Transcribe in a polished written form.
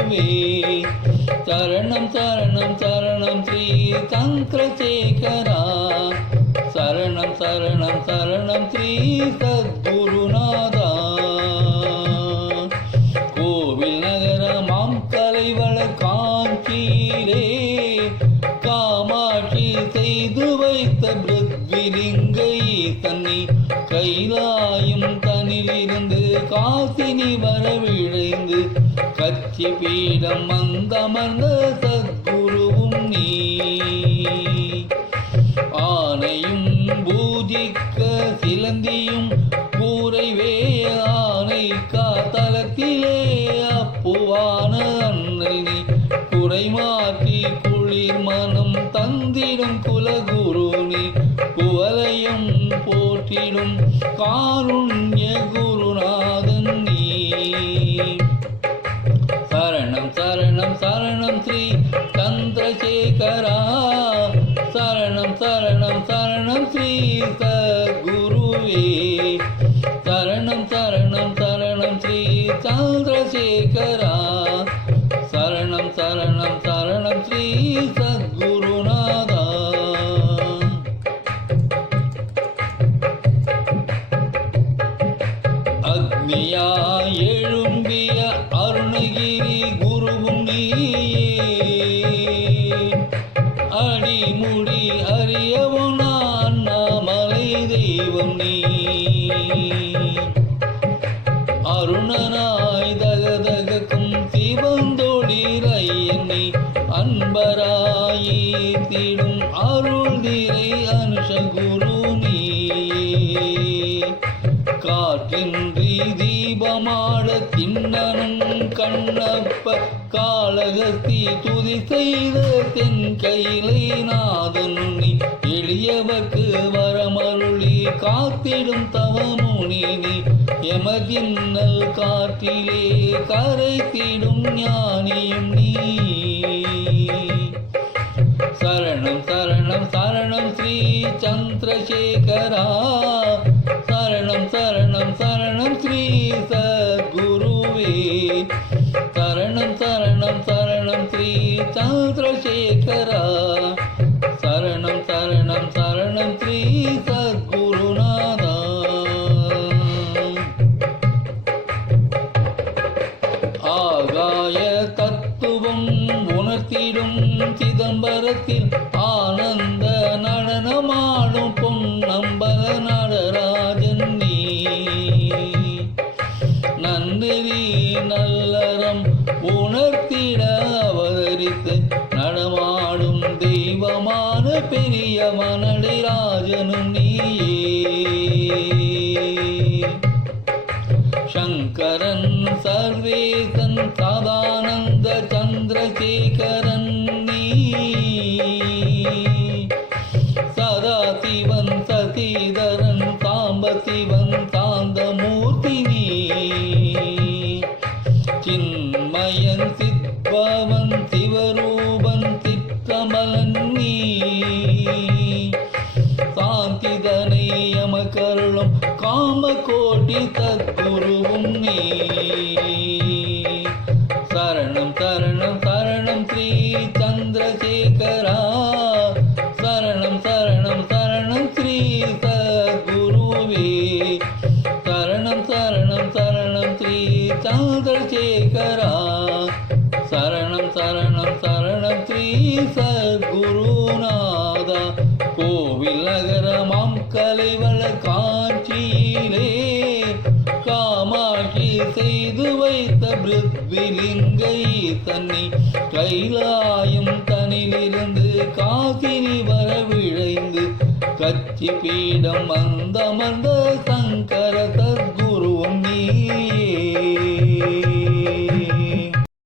சத்குருவே. சரணம் சரணம் சரணம் ஸ்ரீ சந்திரசேகரா. சரணம் சரணம் சரணம் ஸ்ரீ சத்குருநாதா. கோவில் நகரமாம் கலைவள காஞ்சியிலே காமாட்சி செய்து வைத்த பிருத்விலிங்கை தன்னை கைலாயம் தனிலிருந்து காசினி வரவிழைந்து கச்சி பீடம் வந்தமர்ந்த சத்குருவும் நீ. ஆனையும் பூஜிக்க சிலந்தியும் கூரைவே ஆனை காத்தலத்திலே அப்புவான அண்ணல் நீ. குறை மாற்றி குளிர் மனம் தந்திடும் குலகுரு நீ. குவலயம் போற்றிடும் காருண்ய குருநாதன் நீ. சரணம் சரணம் சரணம் ஸ்ரீ சந்திரசேகரா. சரணம் சரணம் சரணம் ஸ்ரீ சத்குருவே. சரணம் சரணம் சரணம் ஸ்ரீ சந்திரசேகரா. சரணம் சரணம் சரணம் ஸ்ரீ சத்குருநாதா. அக்னியாய் எழும்பிய அருணகிரி குருவும் நீயே. அடிமுடி அறியவனா அண்ணாமலை தெய்வம் நீ. அருணனாய் தகதகக்கும் சிவந்தொழிரையன் நீ. அன்பராயி திடும் அருள் திரை அனுஷகுரு நீ. காற்றின்றி தீபமாட திண்ணனும் கண்ணப்ப காளகஸ்தி துதி செய்த தென் கைலை நாதன் நீ. எளியவர்க்கு வரமருளி காத்திடும் தவமுனி நீ. எமதின்னல் காற்றிலே கரைத்திடும் ஞானியும் நீ. சரணம் சரணம் சரணம் ஸ்ரீ சந்திரசேகரா. சரணம் சரணம் சரணம் ஸ்ரீ சத்குருவே. சரணம் சரணம் சரணம் ஸ்ரீ சந்திரசேகரா. சரணம் சரணம் சரணம் ஸ்ரீ சத்குருநாதா. ஆகாய தத்துவம் உணர்த்திடும் சிதம்பரத்தில் ஆனந்த நடனமாடும் பொன்னம்பல நடராஜன் நீ. நன்றி நல்லறம் உணர்த்திட அவதரித்து நடமாடும் தெய்வமான பெரிய நடராஜனும் நீயே. சங்கரன் சர்வேசன் சதானந்த சந்திரசேகரன் நீ. சதாசிவன் சசிதரன் சாம்பசிவன் சாந்தமூர்த்தி நீ. சின்மயன் சித்பவன் சிவரூபன் சிற்றமலன் நீ. சாந்திதனை எமக்கருளும் காமகோட்டி சத்குருவும் நீ. சரணம் சரணம் சரணம் ஸ்ரீ சந்திரசேகரா. சரணம் சரணம் சரணம் ஸ்ரீ சத்குருவே. சரணம் சரணம் சரணம் ஸ்ரீ சந்திரசேகரா. சரணம் சரணம் சரணம் ஸ்ரீ சத்குருநாதா. கோவில் நகரமாம் கலைவள காஞ்சியிலே காமாட்சி செய்து வைத்த பிருத்விலிங்கை தன்னை கைலாயம் தனிலிருந்து காசினி வரவிழைந்து கச்சி பீடம் வந்தமர்ந்த சங்கர